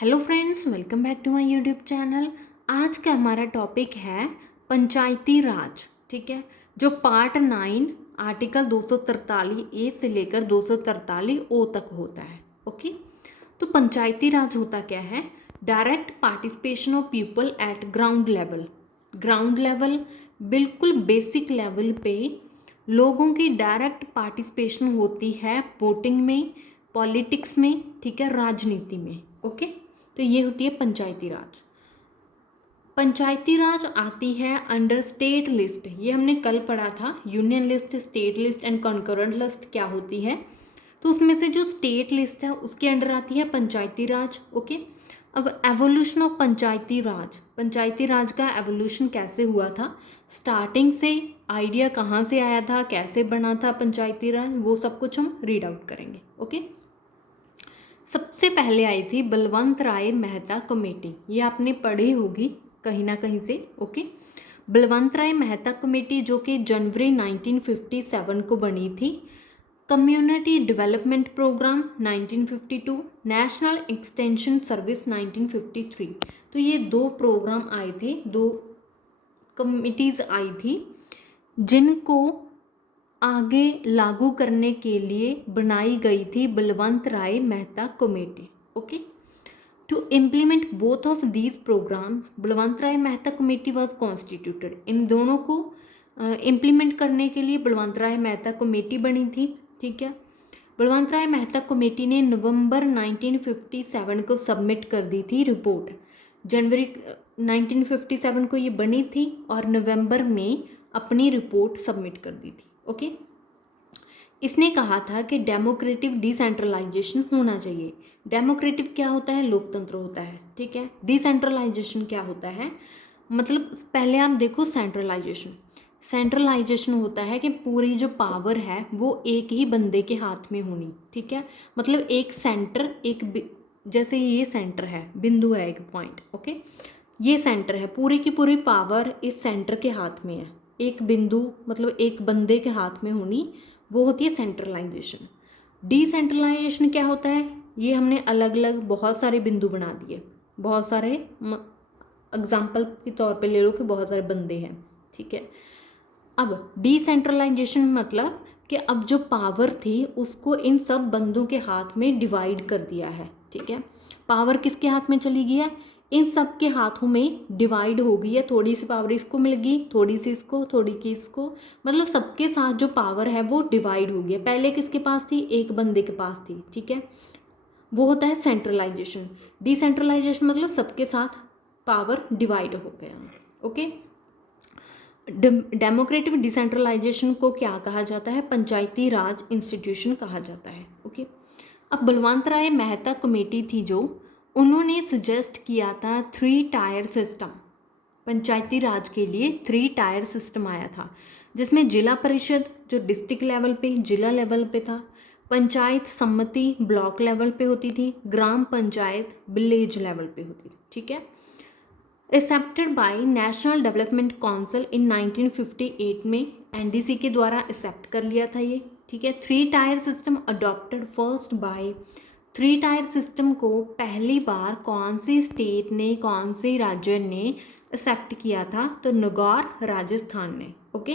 Hello friends, welcome back to my YouTube channel. आज का हमारा टॉपिक है पंचायती राज। ठीक है, जो पार्ट 9 आर्टिकल 243 ए से लेकर 243 ओ तक होता है। ओके, तो पंचायती राज होता क्या है? Direct participation of people at ground level. Ground level, बिल्कुल बेसिक लेवल पे लोगों की डायरेक्ट पार्टिसिपेशन होती है वोटिंग में, पॉलिटिक्स में, ठीक है, राजनीति में। ओके, तो ये होती है पंचायती राज। पंचायती राज आती है अंडर स्टेट लिस्ट। ये हमने कल पढ़ा था, union list, state list and concurrent list क्या होती है। तो उसमें से जो स्टेट लिस्ट है उसके अंडर आती है पंचायती राज। ओके, अब एवोल्यूशन ऑफ पंचायती राज, पंचायती राज का एवोल्यूशन कैसे हुआ था, स्टार्टिंग से आइडिया कहाँ से आया था, कैसे बना था पंचायती राज, वो सब कुछ हम रीड आउट करेंगे। ओके, सबसे पहले आई थी बलवंत राय मेहता कमेटी। ये आपने पढ़ी होगी कहीं ना कहीं से। ओके, बलवंत राय मेहता कमेटी जो कि जनवरी 1957 को बनी थी। Community development programme 1952, national extension service 1953। तो ये दो प्रोग्राम आए थे, दो कमिटीज़ आई थी जिनको आगे लागू करने के लिए बनाई गई थी Balwant Rai Mehta committee. Okay, to implement both of these programs Balwant Rai Mehta committee was constituted. इन दोनों को इम्प्लीमेंट करने के लिए बलवंत राय मेहता कमेटी बनी थी। ठीक है, बलवंत राय मेहता कमेटी ने नवंबर 1957 को सबमिट कर दी थी रिपोर्ट। जनवरी 1957 को ये बनी थी और नवंबर में अपनी रिपोर्ट सबमिट कर दी थी। ओके, इसने कहा था कि डेमोक्रेटिक डिसेंट्रलाइजेशन होना चाहिए। डेमोक्रेटिक क्या होता है? लोकतंत्र होता है। ठीक है, डिसेंट्रलाइजेशन क्या होता है? मतलब पहले आप देखो सेंट्रलाइजेशन। सेंट्रलाइजेशन होता है कि पूरी जो पावर है वो एक ही बंदे के हाथ में होनी। ठीक है, मतलब एक सेंटर, जैसे ये सेंटर है, बिंदु है, एक पॉइंट। ओके, ये सेंटर है, पूरी की पूरी पावर इस सेंटर के हाथ में है। एक बिंदु मतलब एक बंदे के हाथ में होनी, वो होती है सेंट्रलाइजेशन। डिसेंट्रलाइजेशन क्या होता है? ये हमने अलग अलग बहुत सारे बिंदु बना दिए, बहुत सारे एग्जाम्पल के तौर पे ले लो कि बहुत सारे बंदे हैं। ठीक है, अब डिसेंट्रलाइजेशन मतलब कि अब जो पावर थी उसको इन सब बंदों के हाथ में डिवाइड कर दिया है। ठीक है, पावर किसके हाथ में चली गई है? इन सब के हाथों में डिवाइड हो गई है। थोड़ी सी पावर इसको मिल गई, थोड़ी सी इसको, थोड़ी की इसको, मतलब सबके साथ जो पावर है वो डिवाइड हो गई है। पहले किसके पास थी? एक बंदे के पास थी। ठीक है, वो होता है सेंट्रलाइजेशन। डिसेंट्रलाइजेशन मतलब सबके साथ पावर डिवाइड हो गया। ओके, डेमोक्रेटिक डिसेंट्रलाइजेशन को क्या कहा जाता है? पंचायती राज इंस्टीट्यूशन कहा जाता है। ओके, अब बलवंत राय मेहता कमेटी थी जो, उन्होंने सजेस्ट किया था 3 टायर सिस्टम। पंचायती राज के लिए 3 टायर सिस्टम आया था, जिसमें जिला परिषद जो डिस्ट्रिक्ट लेवल पे, जिला लेवल पे था, पंचायत समिति ब्लॉक लेवल पे होती थी, ग्राम पंचायत विलेज लेवल पे होती थी। ठीक है, accepted by National Development Council in 1958 में एनडीसी के द्वारा एक्सेप्ट कर लिया था ये। ठीक है, 3 tier system adopted first by. 3 tier system को पहली बार कौन सी स्टेट ने, कौन से राज्य ने एक्सेप्ट किया था? तो नागौर राजस्थान ने। ओके,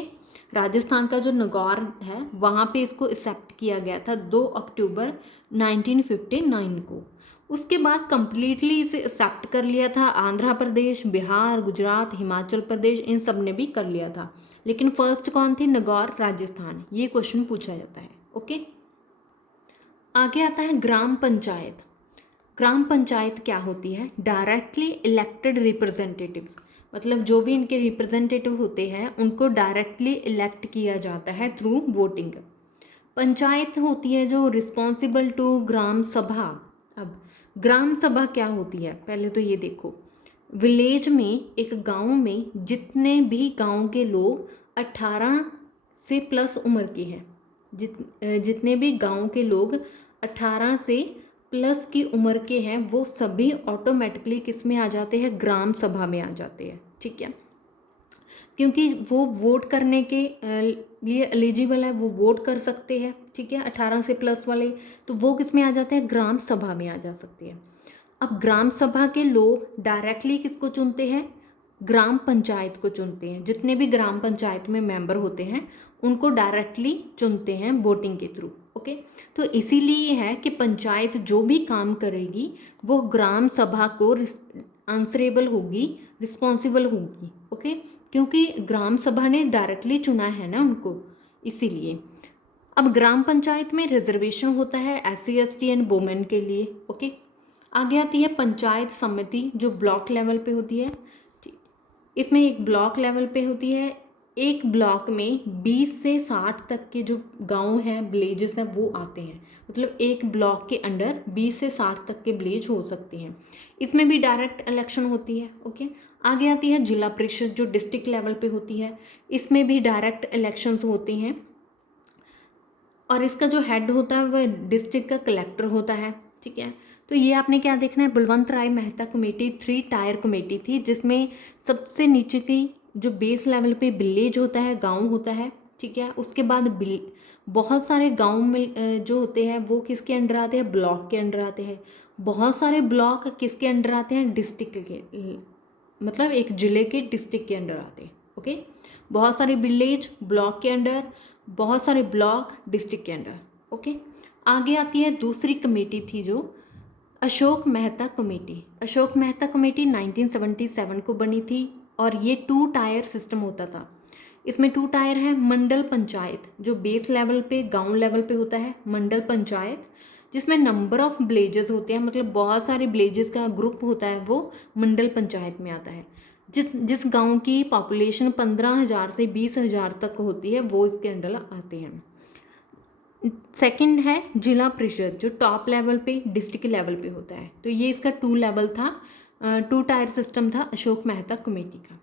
राजस्थान का जो नागौर है वहाँ पे इसको एक्सेप्ट किया गया था 2 अक्टूबर 1959 को। उसके बाद कंप्लीटली इसे एक्सेप्ट कर लिया था आंध्र प्रदेश, बिहार, गुजरात, हिमाचल प्रदेश, इन सब ने भी कर लिया था। लेकिन फर्स्ट कौन थी? नागौर राजस्थान। ये क्वेश्चन पूछा जाता है। ओके, आगे आता है ग्राम पंचायत। ग्राम पंचायत क्या होती है? डायरेक्टली इलेक्टेड रिप्रेजेंटेटिव्स, मतलब जो भी इनके रिप्रेजेंटेटिव होते हैं उनको डायरेक्टली इलेक्ट किया जाता है थ्रू वोटिंग। पंचायत होती है जो रिस्पॉन्सिबल टू ग्राम सभा। अब ग्राम सभा क्या होती है? पहले तो ये देखो, विलेज में, एक गांव में जितने भी गांव के लोग 18 से प्लस उम्र के हैं, जितने भी गांव के लोग 18 से प्लस की उम्र के हैं, वो सभी ऑटोमेटिकली किस में आ जाते हैं? ग्राम सभा में आ जाते हैं। ठीक है, क्योंकि वो वोट करने के लिए एलिजिबल है, वो वोट कर सकते हैं। ठीक है, 18 से प्लस वाले, तो वो किस में आ जाते हैं? ग्राम सभा में आ जा सकते हैं। अब ग्राम सभा के लोग डायरेक्टली किसको चुनते हैं? ग्राम पंचायत को चुनते हैं। जितने भी ग्राम पंचायत में मेंबर होते हैं उनको डायरेक्टली चुनते हैं वोटिंग के थ्रू। ओके, तो इसीलिए है कि पंचायत जो भी काम करेगी वो ग्राम सभा को आंसरेबल होगी, रिस्पॉन्सिबल होगी। ओके, क्योंकि ग्राम सभा ने डायरेक्टली चुना है ना उनको, इसीलिए। अब ग्राम पंचायत में रिजर्वेशन होता है SC ST एंड वुमेन के लिए। ओके, आगे आती है पंचायत समिति जो ब्लॉक लेवल पे होती है। इसमें एक ब्लॉक लेवल पे होती है। एक ब्लॉक में 20 से 60 तक के जो गांव हैं, विलेजेस हैं, वो आते हैं। मतलब एक ब्लॉक के अंडर 20 से 60 तक के विलेज हो सकते हैं। इसमें भी डायरेक्ट इलेक्शन होती है। ओके, आगे आती है जिला परिषद जो डिस्ट्रिक्ट लेवल पे होती है। इसमें भी डायरेक्ट इलेक्शंस होती हैं और इसका जो हेड होता है वह डिस्ट्रिक्ट का कलेक्टर होता है। ठीक है, तो ये आपने क्या देखना है, Balwant Rai Mehta committee 3 tyre committee थी, जिसमें सबसे नीचे की जो बेस लेवल पे विलेज होता है, गांव होता है। ठीक है, उसके बाद बहुत सारे गांव में जो होते हैं वो किसके अंडर आते हैं? ब्लॉक के अंडर आते हैं। बहुत सारे ब्लॉक किसके अंडर आते हैं? डिस्ट्रिक्ट के, मतलब एक जिले के डिस्ट्रिक्ट के अंडर आते हैं। ओके, बहुत सारे विलेज ब्लॉक के अंडर, बहुत सारे ब्लॉक डिस्ट्रिक्ट के अंडर। ओके, आगे आती है दूसरी कमेटी थी जो अशोक मेहता कमेटी। अशोक मेहता कमेटी 1977 को बनी थी और ये 2 टायर सिस्टम होता था। इसमें 2 टायर है। मंडल पंचायत जो बेस लेवल पे, गांव लेवल पे होता है, मंडल पंचायत, जिसमें नंबर ऑफ विलेजेस होते हैं, मतलब बहुत सारे विलेजेस का ग्रुप होता है, वो मंडल पंचायत में आता है। जिस गांव की पॉपुलेशन 15,000 से 20,000 तक होती है वो इसके अंडर आते हैं। सेकंड है जिला परिषद जो टॉप लेवल पे, डिस्ट्रिक्ट लेवल पे होता है। तो ये इसका 2 लेवल था, 2 टायर सिस्टम था अशोक मेहता कमेटी का।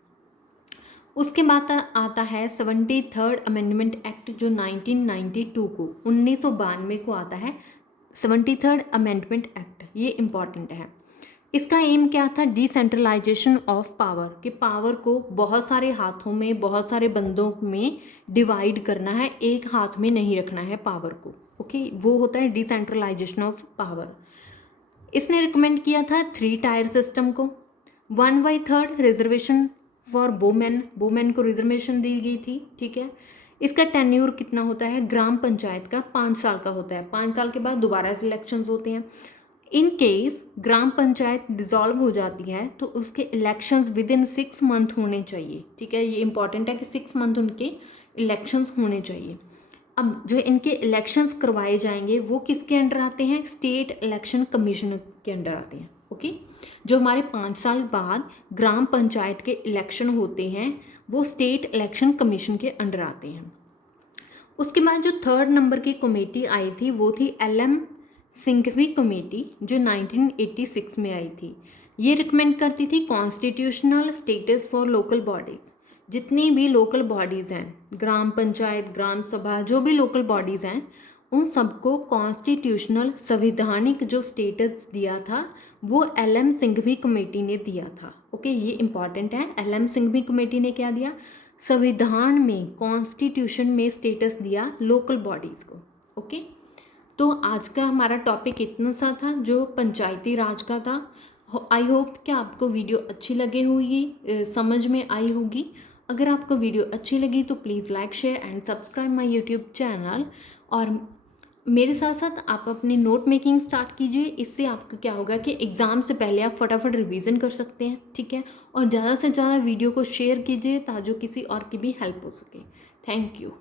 उसके बाद आता है 73rd अमेंडमेंट एक्ट जो 1992 को 1992 को आता है। 73rd अमेंडमेंट एक्ट ये इम्पॉर्टेंट है। इसका एम क्या था? डिसेंट्रलाइजेशन ऑफ पावर, कि पावर को बहुत सारे हाथों में, बहुत सारे बंदों में डिवाइड करना है, एक हाथ में नहीं रखना है पावर को। ओके, वो होता है डिसेंट्रलाइजेशन ऑफ पावर। इसने रिकमेंड किया था 3 टायर सिस्टम को। 1/3 रिजर्वेशन फॉर वुमेन, वुमेन को रिजर्वेशन दी गई थी। ठीक है, इसका टेन्यूर कितना होता है? ग्राम पंचायत का 5 साल का होता है। 5 साल के बाद दोबारा से इलेक्शंस होते हैं। In case gram panchayat dissolve हो जाती है तो उसके इलेक्शंस विद इन 6 मंथ होने चाहिए। ठीक है, ये इंपॉर्टेंट है कि 6 मंथ उनके इलेक्शंस होने चाहिए। अब जो इनके इलेक्शंस करवाए जाएंगे वो किसके अंडर आते हैं? स्टेट इलेक्शन कमीशन के अंडर आते हैं। ओके, जो हमारे 5 साल बाद ग्राम पंचायत के इलेक्शन होते हैं वो स्टेट इलेक्शन कमीशन के अंडर आते हैं। उसके बाद जो 3rd नंबर की कमेटी आई थी वो थी LM सिंघवी कमेटी जो 1986 में आई थी। ये रिकमेंड करती थी constitutional status for local bodies. जितनी भी लोकल बॉडीज़ हैं, ग्राम पंचायत, ग्राम सभा, जो भी लोकल बॉडीज़ हैं, उन सबको कॉन्स्टिट्यूशनल, संवैधानिक जो स्टेटस दिया था वो LM सिंघवी कमेटी ने दिया था। ओके, ये इंपॉर्टेंट है। LM सिंघवी कमेटी ने क्या दिया? संविधान में, कॉन्स्टिट्यूशन में स्टेटस दिया लोकल बॉडीज़ को। ओके, तो आज का हमारा टॉपिक इतना सा था जो पंचायती राज का था। आई होप कि आपको वीडियो अच्छी लगी होगी, समझ में आई होगी। अगर आपको वीडियो अच्छी लगी तो please like, share and subscribe my YouTube channel. और मेरे साथ साथ आप अपनी नोट मेकिंग स्टार्ट कीजिए। इससे आपको क्या होगा कि एग्ज़ाम से पहले आप फटाफट रिवीजन कर सकते हैं। ठीक है, और ज़्यादा से ज़्यादा वीडियो को शेयर कीजिए ताकि किसी और की भी हेल्प हो सके। Thank you.